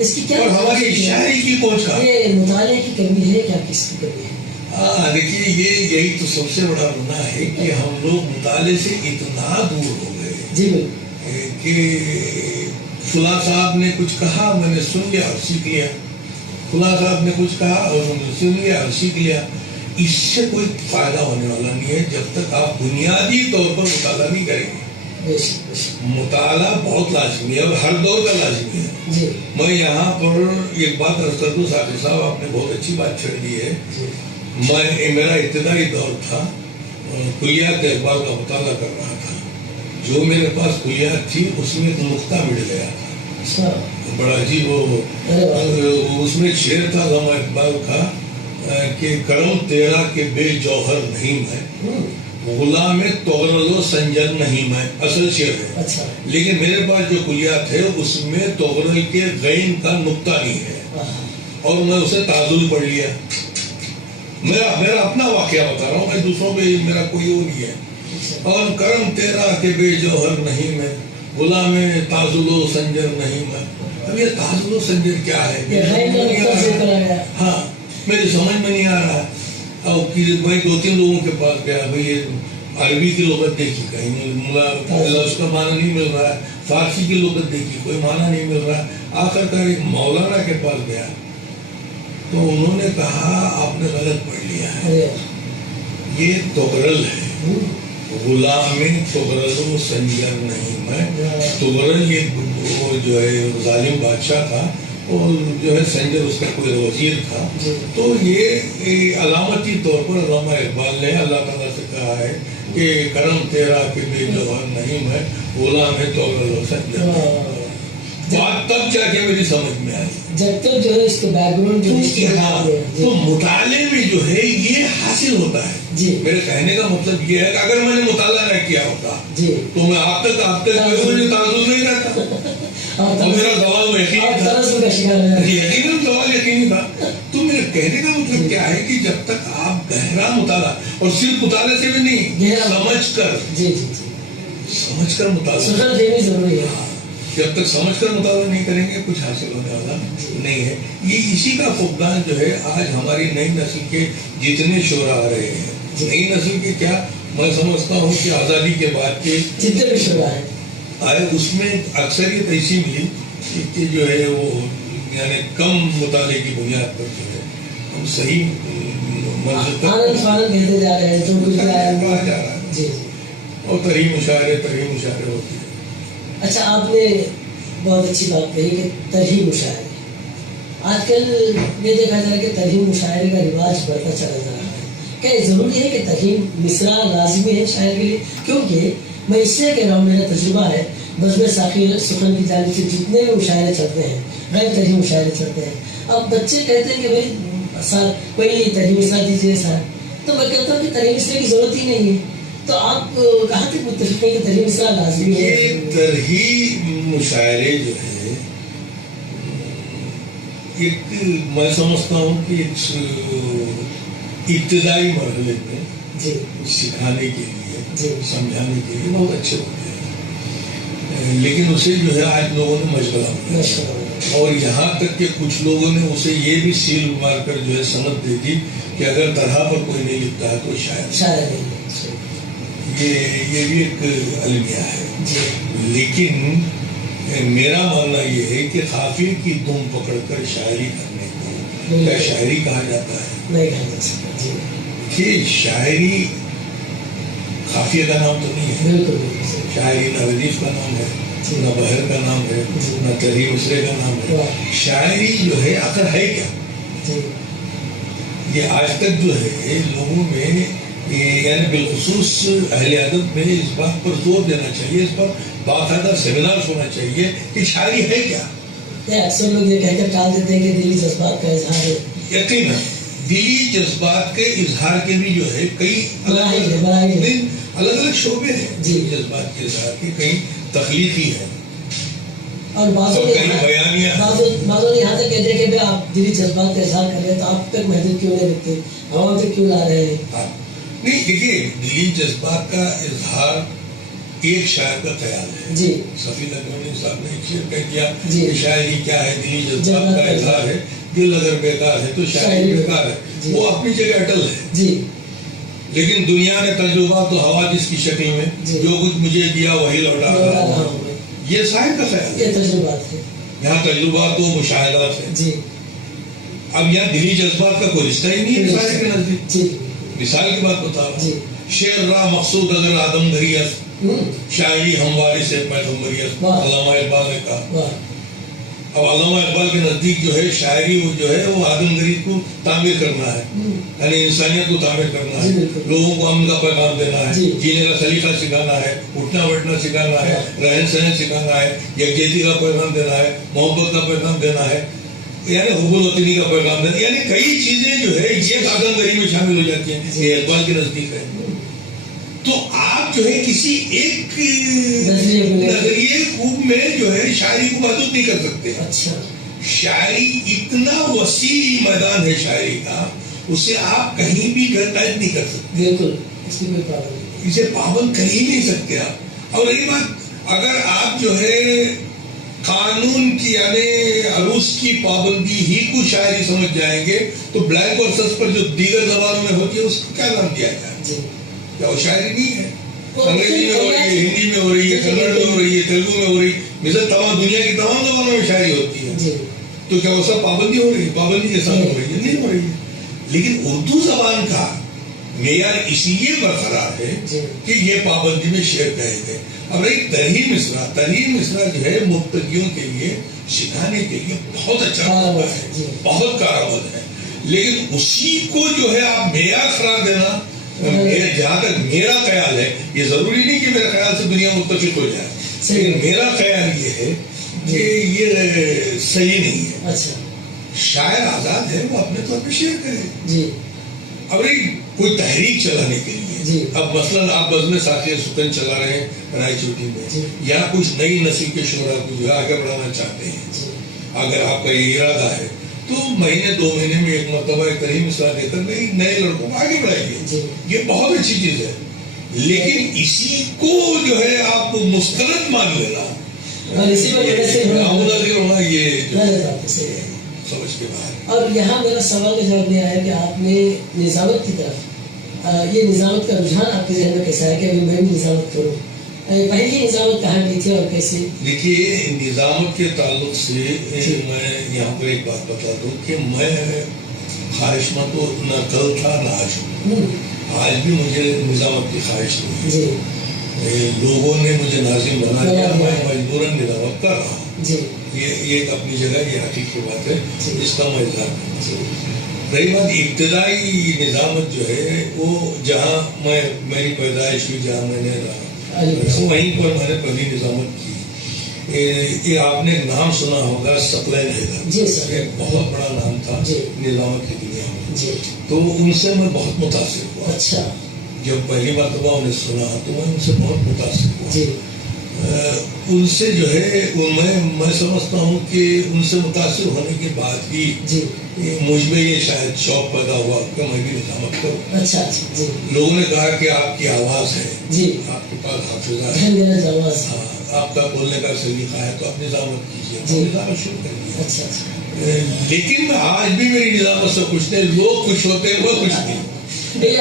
اس کی کیا، اور ہماری شاعری کی پہنچ کہاں؟ یہ مطالعے کی کمی ہے کیا، کس کی کمی ہے؟ ہاں دیکھیے، یہی تو سب سے بڑا گناہ ہے کہ ہم لوگ مطالعے سے اتنا دور ہو گئے جی بالکل کہ فلاں صاحب نے کچھ کہا، میں نے سن لیا اور سیکھ لیا، فلاں صاحب نے کچھ کہا اور میں نے سن لیا اور سیکھ لیا۔ اس سے کوئی فائدہ ہونے والا نہیں ہے جب تک آپ بنیادی طور پر مطالعہ نہیں کریں گے۔ مطالعہ بہت لازمی ہے اور ہر دور کا لازمی ہے جی۔ میں یہاں پر ایک بات عرض کر دوں، ثاقب صاحب آپ نے بہت اچھی بات چھیڑ دی ہے۔ میرا ابتدائی دور تھا، کلیات اخبار کا مطالعہ کر رہا تھا، جو میرے پاس کلیات تھی اس میں ایک نقطہ مل گیا تھا بڑا عجیب، اس میں ایک شعر تھا علامہ اقبال کا کہ کرم تیرا کہ بے جوہر نہیں میں، غلام تغرل و سنجر نہیں میں، اصل شعر ہے، لیکن میرے پاس جو کلیات ہے اس میں تغرل کے غین کا نقطہ نہیں ہے، اور میں اسے تعزل پڑھ لیا۔ میرا اپنا واقعہ بتا رہا ہوں، میں دوسروں پہ میرا کوئی وہ نہیں ہے۔ اور کرم تیرا کہ بے جوہر نہیں میں، غلام تعزل و سنجر نہیں میں۔ اب یہ تعزل و سنجر کیا ہے؟ ہاں میری سمجھ میں نہیں آ رہا۔ اور میں 2-3 لوگوں کے پاس گیا، بھائی یہ عربی کی لغت دیکھی، کہیں اس کا معنی نہیں مل رہا ہے، فارسی کی لغت دیکھی، کوئی معنی نہیں مل رہا ہے۔ آخر کار ایک مولانا کے پاس گیا تو انہوں نے کہا آپ نے غلط پڑھ لیا ہے، یہ تغرل ہے، غلام تغرل و سنجر نہیں میں۔ تغرل یہ جو ہے ظالم بادشاہ تھا، اور جو ہے سنجر اس کا کوئی وزیر تھا۔ تو یہ علامتی طور پر علامہ اقبال نے اللہ تعالیٰ سے کہا ہے کہ کرم تیرا کہ بے جوہر نہیں میں، غلام تغرل و سنجر۔ بات تب جا کے میری سمجھ میں آئی، جب تک جو ہے اس کے بیک گراؤنڈ تو مطالعے میں جو ہے یہ حاصل ہوتا ہے۔ میرے کہنے کا مطلب یہ ہے کہ اگر میں نے مطالعہ نہ کیا ہوتا تو میں آپ تک مجھے تعلق نہیں رہتا، اور میرا سوال یقیناً سوال یقینی تھا۔ تو میرے کہنے کا مطلب کیا ہے کہ جب تک آپ گہرا مطالعہ، اور صرف مطالعے سے بھی نہیں، سمجھ کر مطالعہ ضروری ہے، جب تک سمجھ کر مطالعہ نہیں کریں گے کچھ حاصل ہونے والا نہیں ہے۔ یہ اسی کا فقدان جو ہے آج ہماری نئی نسل کے جتنے شعراء آ رہے ہیں، نئی نسل کے کیا، میں سمجھتا ہوں کہ آزادی کے بعد کے جتنے بھی شعراء آئے اس میں اکثریت ایسی ملی کہ جو ہے وہ یعنی کم مطالعے کی بنیاد پر جو ہے ہم صحیح منزل تک کہتے جا رہے ہیں، جو کچھ کہا جا رہا ہے، اور ترہیم مشاعرے ہوتی ہے۔ اچھا، آپ نے بہت اچھی بات کہی کہ ترہیم مشاعرے، آج کل یہ دیکھا جا رہا ہے کہ ترہیم مشاعرے کا رواج بڑھتا چلا جا رہا ہے۔ کیا یہ ضروری ہے کہ ترہیم مصرع لازمی ہے شاعر کے لیے؟ کیونکہ میں اس سے کہہ رہا ہوں، میرا تجربہ ہے بزم ساقی سخن کی جانب سے جتنے بھی مشاعرے چلتے ہیں، غیر ترہیم مشاعرے چلتے ہیں، اب بچے کہتے ہیں کہ بھائی سر کوئی ترہیم مصرع دیجیے سر، تو میں کہتا ہوں کہ ترہیم مصرع کی ضرورت ہی نہیں ہے۔ تو آپ کہاں تک متفق ہیں کہ ترہیم مصرع لازمی ہے؟ یہ ترہیم مشاعرے جو ہے ایک، میں سمجھتا ہوں کہ ابتدائی مرحلے میں سکھانے کے لیے، سمجھانے کے لیے بہت اچھے ہوتے ہیں، لیکن اسے جو ہے آج لوگوں نے مشغلہ بنایا، اور یہاں تک کہ کچھ لوگوں نے اسے یہ بھی سیل مار کر جو ہے سند دے دی کہ اگر طرح پر کوئی نہیں لکھتا ہے تو شاعر نہیں۔ یہ بھی ایک المیہ ہے، لیکن میرا ماننا یہ ہے کہ قافیے کی دم پکڑ کر شاعری کرنے کو کیا شاعری کہا جاتا ہے؟ نہیں کہا جا سکتا، کہ شاعری قافیے کا نام تو نہیں ہے، شاعری نہ ردیف کا نام ہے، نہ بحر کا نام ہے، نہ ترہیم مصرع کا نام ہے۔ شاعری جو ہے آخر ہے کیا؟ یہ آج تک جو ہے لوگوں میں، یعنی بالخصوص اہل ادب میں اس بات پر زور دینا چاہیے، اس پر باقاعدہ سیمینار ہونا چاہیے کہ شاعری ہے کیا؟ اکثر لوگ یہ کہہ کر ٹال دیتے ہیں کہ دلی جذبات کا اظہار ہے. یقیناً دلی جذبات کے اظہار کے بھی جو ہے کئی الگ الگ شعبے ہیں. جی. جذبات کے اظہار کے کئی تخلیقی ہیں اور بعضوں نے یہاں تک کہتے ہیں کہ آپ دلی جذبات کا اظہار کر رہے ہیں تو آپ تک محدود کیوں نہیں رکھتے, عوام تک کیوں لا رہے ہیں؟ نہیں دیکھیے, دلی جذبات کا اظہار ایک شاعر کا خیال ہے. جی. صفی لدھوانی صاحب نے ایک شعر کہہ دیا جی. کہ شاعری کیا ہے, دلی جذبات کا اظہار ہے, دل اگر بیکار ہے تو شاعری بیکار ہے. جی. وہ اپنی جگہ اٹل ہے. جی. لیکن دنیا نے تجربات و حوادث کی شکل میں جو کچھ مجھے دیا وہی لوٹا رہا ہوں, یہ شاعر کا خیال ہے. یہ تجربات ہے, یہاں تجربات و مشاہدات ہیں. جی. اب یہاں دلی جذبات کا کوئی رشتہ ہی نہیں ہے شاعر کے نزدیک. جی. مثال کی بات بتا رہا جی. ہوں, شعر را مقصود اگر آدم گریت, شاعری ہمواری سے پیغمبریت, علامہ اقبال نے کہا. اب علامہ اقبال کے نزدیک جو ہے شاعری جو ہے وہ آدم گری کو تعمیر کرنا ہے, یعنی انسانیت کو تعمیر کرنا ہے, لوگوں کو امن کا پیغام دینا ہے, جینے کا سلیقہ سکھانا ہے, اٹھنا بیٹھنا سکھانا ہے, رہن سہن سکھانا ہے, یکجہتی کا پیغام دینا ہے, محبت کا پیغام دینا ہے, یعنی حب الوطنی کا پیغام دینا, یعنی کئی چیزیں جو ہے یہ آدم گری میں شامل ہو جاتی ہیں. یہ اقبال کے نزدیک ہے. تو آپ جو ہے کسی ایک نظریے خوب میں جو ہے شاعری کو محدود نہیں کر سکتے. اچھا. شاعری اتنا وسیع میدان ہے شاعری کا, اسے آپ کہیں بھی قید نہیں کر سکتے. بالکل, اس کی کوئی پابندی نہیں, اسے پابند کر ہی نہیں سکتے آپ. اور رہی بات, اگر آپ جو ہے قانون کی یعنی عروض کی پابندی ہی کو شاعری سمجھ جائیں گے تو بلیک اور سس پر جو دیگر زبانوں میں ہوتی ہے اس کو کیا نام دیا جائے؟ جی. کیا وہ شاعری نہیں ہے؟ انگریزی میں ہو رہی ہے, ہندی میں ہو رہی ہے, کنڑ میں ہو رہی ہے, تیلگو میں ہو رہی ہے, مثلا تمام دنیا کی تمام زبانوں میں شاعری ہوتی ہے. تو کیا وہ سب پابندی ہو رہی ہے؟ پابندی کے ساتھ ہو رہی ہے؟ نہیں ہو رہی ہے. لیکن اردو زبان کا معیار اسی لیے برقرار ہے کہ یہ پابندی میں شعر کہے گئے. اب ایک ترہیم مصرع جو ہے مبتدیوں کے لیے سکھانے کے لیے بہت اچھا ہے, بہت کارآمد ہے. لیکن اسی کو جو ہے آپ معیار قرار دینا, جہاں تک میرا خیال ہے, یہ ضروری نہیں کہ میرے خیال سے دنیا متفق ہو جائے, لیکن میرا خیال یہ ہے کہ یہ صحیح نہیں ہے. اچھا. شاعر آزاد ہے, وہ اپنے طور پہ شعر کرے. جی. اب کوئی تحریک چلانے کے لیے, اب مثلاً آپ بزم ساقیہ سکن چلا رہے ہیں رائے چوٹی میں, یا کچھ نئی نسل کے شعراء کو جو ہے آگے بڑھانا چاہتے ہیں, اگر آپ کا یہ ارادہ ہے تو مہینے 2 مہینے میں ایک مرتبہ ایک ترہیم مصرع دے کر نئے لڑکوں کو آگے بڑھائیے. یہ بہت اچھی چیز ہے. لیکن اسی کو جو ہے آپ مستند مان لینا, ہونا, یہ سمجھ کے باہر. اور یہاں میرا سوال کا جواب یہ آیا کہ آپ نے نظامت کی طرف, یہ نظامت کا رجحان آپ کے ذہن میں کیسا ہے کہ ابھی میں بھی نظامت کروں؟ پہلی نظامت کہاں کی تھی اور کیسے؟ دیکھیے, نظامت کے تعلق سے میں یہاں پر ایک بات بتا دوں کہ میں خواہش مند تو نہ کل تھا نہ آج ہوں. آج بھی مجھے نظامت کی خواہش نہیں ہے. لوگوں نے مجھے ناظم بنا دیا, میں مجبوراً نظامت کر رہا ہوں. یہ ایک اپنی جگہ یہ حقیقی بات ہے جس کا میں اظہار کروں. رہی بات ابتدائی نظامت جو ہے وہ جہاں میری پیدائش ہوئی, جہاں میں نے رہا, وہیں پر میں نے پہلی نظامت کی. یہ آپ نے نام سنا ہوگا ثقلین حیدر, ایک بہت بڑا نام تھا نظامت کی دنیا میں. تو ان سے میں بہت متاثر ہوا. اچھا. جب پہلی مرتبہ انہیں سنا تو میں ان سے بہت متاثر ہوا. ان سے جو ہے میں سمجھتا ہوں کہ ان سے متاثر ہونے کے بعد ہی مجھ میں یہ شاید شوق پیدا ہوا کہ میں بھی نظامت کروں. اچھا. لوگوں نے کہا کہ آپ کی آواز ہے, آپ کے پاس حافظہ ہے, آپ کا بولنے کا سلیقہ ہے, تو آپ نظامت کیجیے. نظامت شروع کر دیا. اچھا. لیکن آج بھی میری نظامت سے کچھ نہیں, لوگ خوش ہوتے ہیں, وہ کچھ نہیں. یہ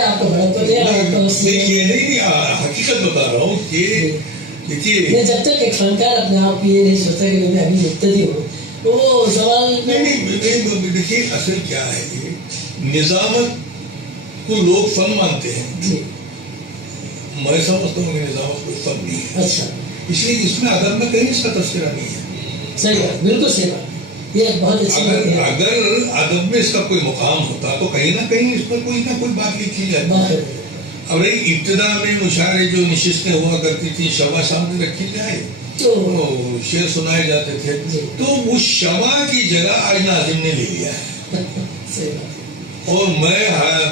نہیں, حقیقت بتا رہا ہوں کہ دیکھیے, جب تک ایک فنکار اپنے آپ یہ نہیں سوچتا کہ میں ابھی مبتدی ہوں, وہ سوال نہیں. دیکھیے اصل کیا ہے, یہ نظامت کو لوگ فن مانتے ہیں. میں سمجھتا ہوں کہ نظامت کوئی فن نہیں ہے. اچھا. اس لیے اس میں ادب میں کہیں اس کا تذکرہ نہیں ہے. صحیح بات, بالکل صحیح بات. یہ بہت اچھی بات ہے. اگر ادب میں اس کا کوئی مقام ہوتا تو کہیں نہ کہیں اس پر کوئی نہ کوئی بات لکھی جاتی. اب ابتدا میں مشاعرے جو نشستیں ہوا کرتی تھی شمع سامنے رکھی جائے تو شعر سنائے جاتے تھے، تو اس شمع کی جگہ آج ناظم نے لے لیا ہے. اور میں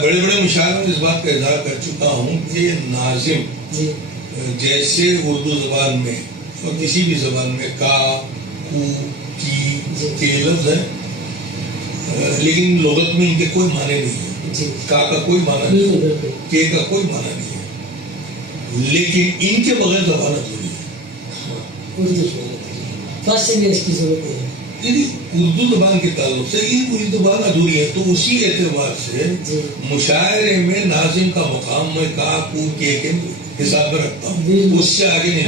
بڑے بڑے مشاعروں میں اس بات کا اظہار کر چکا ہوں کہ ناظم جیسے اردو زبان میں اور کسی بھی زبان میں کا، کو، کی کے لفظ ہیں، لیکن لغت میں ان کے کوئی معنی نہیں ہے. کا کوئی معنی نہیں ہے، کے کا کوئی معنی نہیں ہے، لیکن ان کے بغیر زبان ادھوری ہے. اردو زبان کے تعلق سے یہ پوری زبان ادھوری ہے. تو اسی اعتبار سے مشاعرے میں ناظم کا مقام میں کا، کو، کے حساب میں رکھتا ہوں، اس سے آگے نہیں.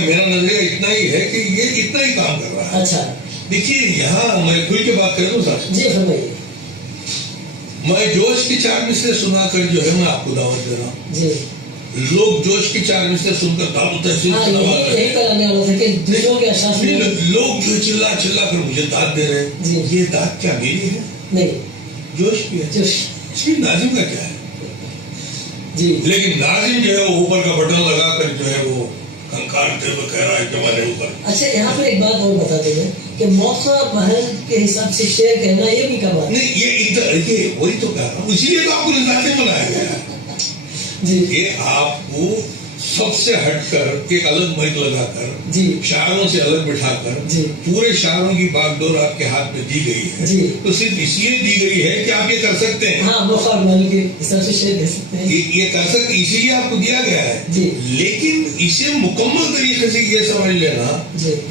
میرا نظریہ اتنا ہی ہے کہ یہ اتنا ہی کام کر رہا ہے. دیکھیے یہاں میں کھل کے بات کر دوں صاحب، میں جوش کی چار مصرے سنا کر جو ہے میں آپ کو دعوت دے رہا ہوں. لوگ جوش کی چار مصرے سن کر دعوت تحصیل لوگ جو چلا چلا کر مجھے داد دے رہے ہیں، یہ داد کیا میری ہے؟ جوش کی ہے. اس میں ناظم کا کیا ہے؟ لیکن ناظم جو ہے وہ اوپر کا بٹن لگا کر جو ہے وہ کنکارتے ہوئے کہہ رہا ہے کہ ہمارے اوپر. اچھا یہاں پر ایک بات اور بتا دیں گے کہ موقع محل کے حساب سے شعر کہنا یہ بھی کم نہیں، یہ وہی تو کہہ رہا ہوں، اسی لیے تو آپ کو نظام بنایا گیا ہے. یہ آپ کو سب سے ہٹ کر ایک الگ مائک لگا کر شاعروں سے الگ بٹھا کر پورے شاعروں کی باغ ڈور آپ کے ہاتھ میں دی گئی ہے. تو صرف اس لیے دی گئی ہے کہ آپ یہ کر سکتے ہیں، یہ کر سکتے، اسی لیے آپ کو دیا گیا ہے. لیکن اسے مکمل طریقے سے یہ سمجھ لینا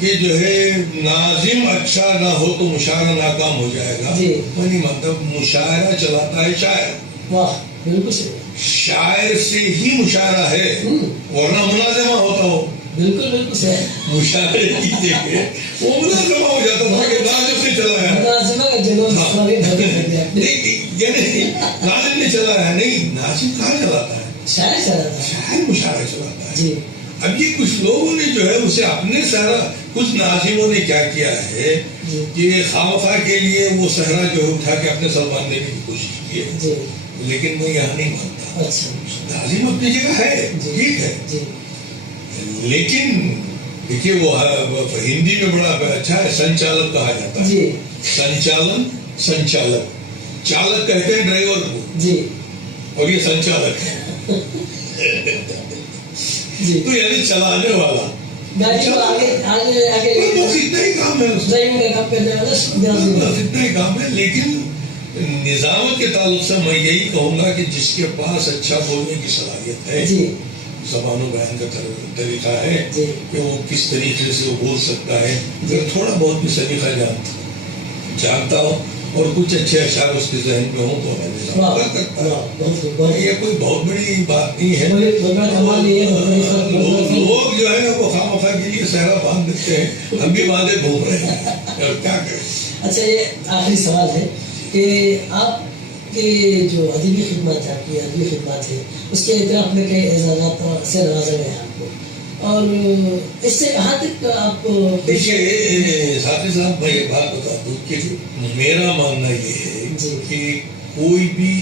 کہ جو ہے ناظم اچھا نہ ہو تو مشاعرہ ناکام ہو جائے گا، میں نہیں مانتا. مشاعرہ چلاتا ہے شاعر. واہ، بالکل صحیح. شاعر سے ہی مشاعرہ ہے، ورنہ مناظمہ ہوتا ہو. بالکل بالکل صحیح. مشاعرے کی جگہ وہ مناظمہ ہو جاتا تھا کہ ناظم نے چلایا، ناظم نے چلایا. نہیں، ناظم کہاں چلاتا ہے؟ شاعر مشاعرہ چلاتا ہے. اب یہ کچھ لوگوں نے جو ہے اسے اپنے سارا، کچھ ناظموں نے کیا کیا ہے کہ خامخواہ کے لیے وہ صحرا جو ہے اٹھا کے اپنے سر باندھنے کی کوشش کی ہے. لیکن میں یہاں نہیں مانتا. ناظم اپنی جگہ ہے، ٹھیک ہے، لیکن دیکھیے وہ ہندی میں بڑا اچھا ہے، سنچالک کہا جاتا ہے. سنچالن، سنچالک، چالک کہتے ہیں ڈرائیور کو، اور یہ سنچالک ہے. تو یعنی چلانے والا، بس اتنا ہی کام ہے، اتنا ہی کام ہے. لیکن نظامت کے تعلق سے میں یہی کہوں گا کہ جس کے پاس اچھا بولنے کی صلاحیت ہے، زبان و بیان کا طریقہ ہے کہ وہ کس طریقے سے وہ بول سکتا ہے، اگر تھوڑا بہت بھی سلیقہ جانتا ہو اور کچھ اچھے اشعار اس کے ذہن میں ہوں تو نظام کر سکتا ہے. یہ کوئی بہت بڑی بات نہیں ہے. لوگ جو ہے وہ خامخواہ کے لیے صحرا باندھ دیتے ہیں، ہم بھی باندھے گھوم رہے ہیں، اور کیا کریں. اچھا یہ آخری سوال ہے کہ آپ کے جو ادبی خدمات ہے، آپ کی ادبی خدمات ہے، اس کے اعتراف میں کئی اعزازات سے نوازا گیا ہے آپ کو، اور اس سے کہاں تک آپ دیکھیے ساتھی صاحب، میں یہ بات بتا دوں کہ میرا ماننا یہ ہے کہ کوئی بھی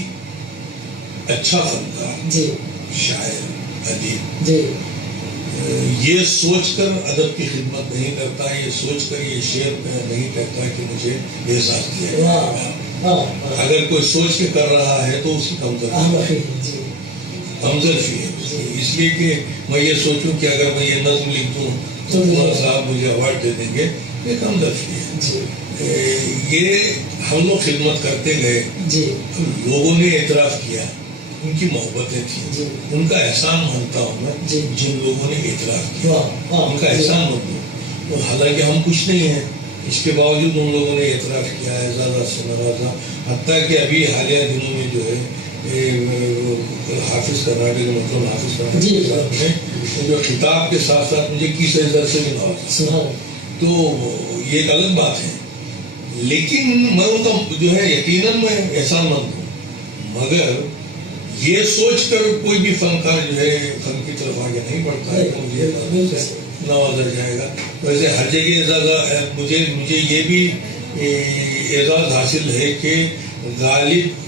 اچھا فنکار، شاعر، ادیب یہ سوچ کر ادب کی خدمت نہیں کرتا، یہ سوچ کر یہ شعر نہیں کہتا کہ مجھے احساس دیا جائے. اگر کوئی سوچ کے کر رہا ہے تو اس کی کمزوری ہے. اس لیے کہ میں یہ سوچوں کہ اگر میں یہ نظم لکھ دوں تو صاحب مجھے ایوارڈ دے دیں گے، یہ کمزوری ہے. یہ ہم لوگ خدمت کرتے گئے، لوگوں نے اعتراف کیا، ان کی محبتیں تھیں، ان کا احسان مانتا ہوں میں. جن لوگوں نے اعتراف کیا ان کا احسان مانتا ہوں، حالانکہ ہم کچھ نہیں ہیں، اس کے باوجود ان لوگوں نے اعتراف کیا ہے، زیادہ سے نوازا. حتیٰ کہ ابھی حالیہ دنوں میں جو ہے حافظ کرناٹک مطلب حافظ کرناٹک صاحب نے جو خطاب کے ساتھ ساتھ مجھے کس عزت سے بھی نوازا. تو یہ ایک الگ بات ہے، لیکن میں ان کا جو ہے یقیناً میں احسان مند ہوں، مگر یہ سوچ کر کوئی بھی فنکار جو ہے فن کی طرف آگے نہیں بڑھتا ہے کہ مجھے نوازا جائے گا. ویسے ہر جگہ اعزاز، مجھے یہ بھی اعزاز حاصل ہے کہ غالب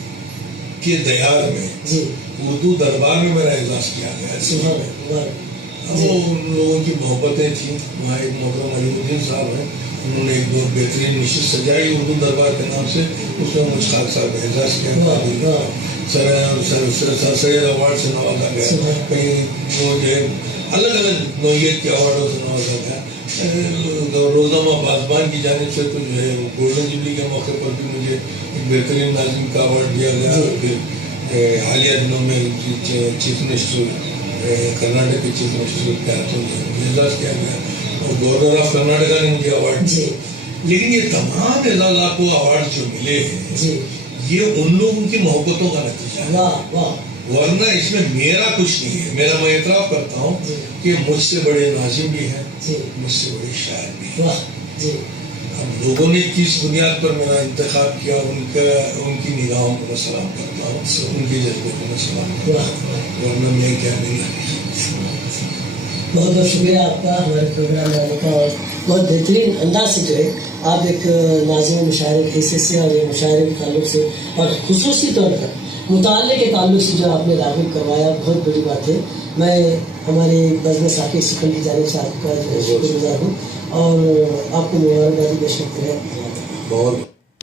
کے دیار میں جی اردو دربار میں میرا اعزاز کیا گیا. سبحان اللہ. وہ ان لوگوں کی محبتیں تھیں. وہاں ایک محترم علی الدین صاحب ہیں, انہوں نے ایک بہت بہترین نشست سجائی اردو دربار کے نام سے, اس میں مجھ خاک صاحب کا اعزاز کیا. سر سید ایوارڈ سے نوازا گیا, کہیں وہ جو ہے الگ الگ نوعیت کے ایوارڈوں سے نوازا گیا. روزنامہ پاسبان کی جانب سے تو جو ہے گولڈن جوبلی کے موقع پر بھی مجھے ایک بہترین ناظم کا ایوارڈ دیا گیا. پھر حالیہ دنوں میں چیف منسٹر کرناٹک کے چیف منسٹر کے ہاتھوں میں اعزاز کیا گیا, اور گورنر آف کرناٹکا نے مجھے ایوارڈ دیا. لیکن یہ تمام اعزازات کو ایوارڈ جو ملے ہیں یہ ان لوگوں کی محبتوں کا نتیجہ ہے, ورنہ اس میں میرا کچھ نہیں ہے. میں اعتراف کرتا ہوں کہ مجھ سے بڑے ناظم بھی ہیں, مجھ سے بڑے شاعر بھی ہیں. اب لوگوں نے کس بنیاد پر میرا انتخاب کیا, ان کی نگاہوں کو میں سلام کرتا ہوں, ان کے جذبے کو میں سلام کرتا ہوں, ورنہ میں کیا نہیں. بہت بہت شکریہ آپ کا ہمارے پروگرام میں آنے کا, اور بہت بہترین انداز سے جو ہے آپ ایک ناظم مشاعرے کی حیثیت سے اور یہ مشاعرے کے تعلق سے اور خصوصی طور پر مطالعے کے تعلق سے جو آپ نے راغب کروایا, بہت بڑی بات ہے. میں ہمارے بزم ثاقب سکھن کی جانب سے آپ کا جو ہے شکر گزار ہوں, اور آپ کو مبارکبادی پیش کرتے ہیں. بہت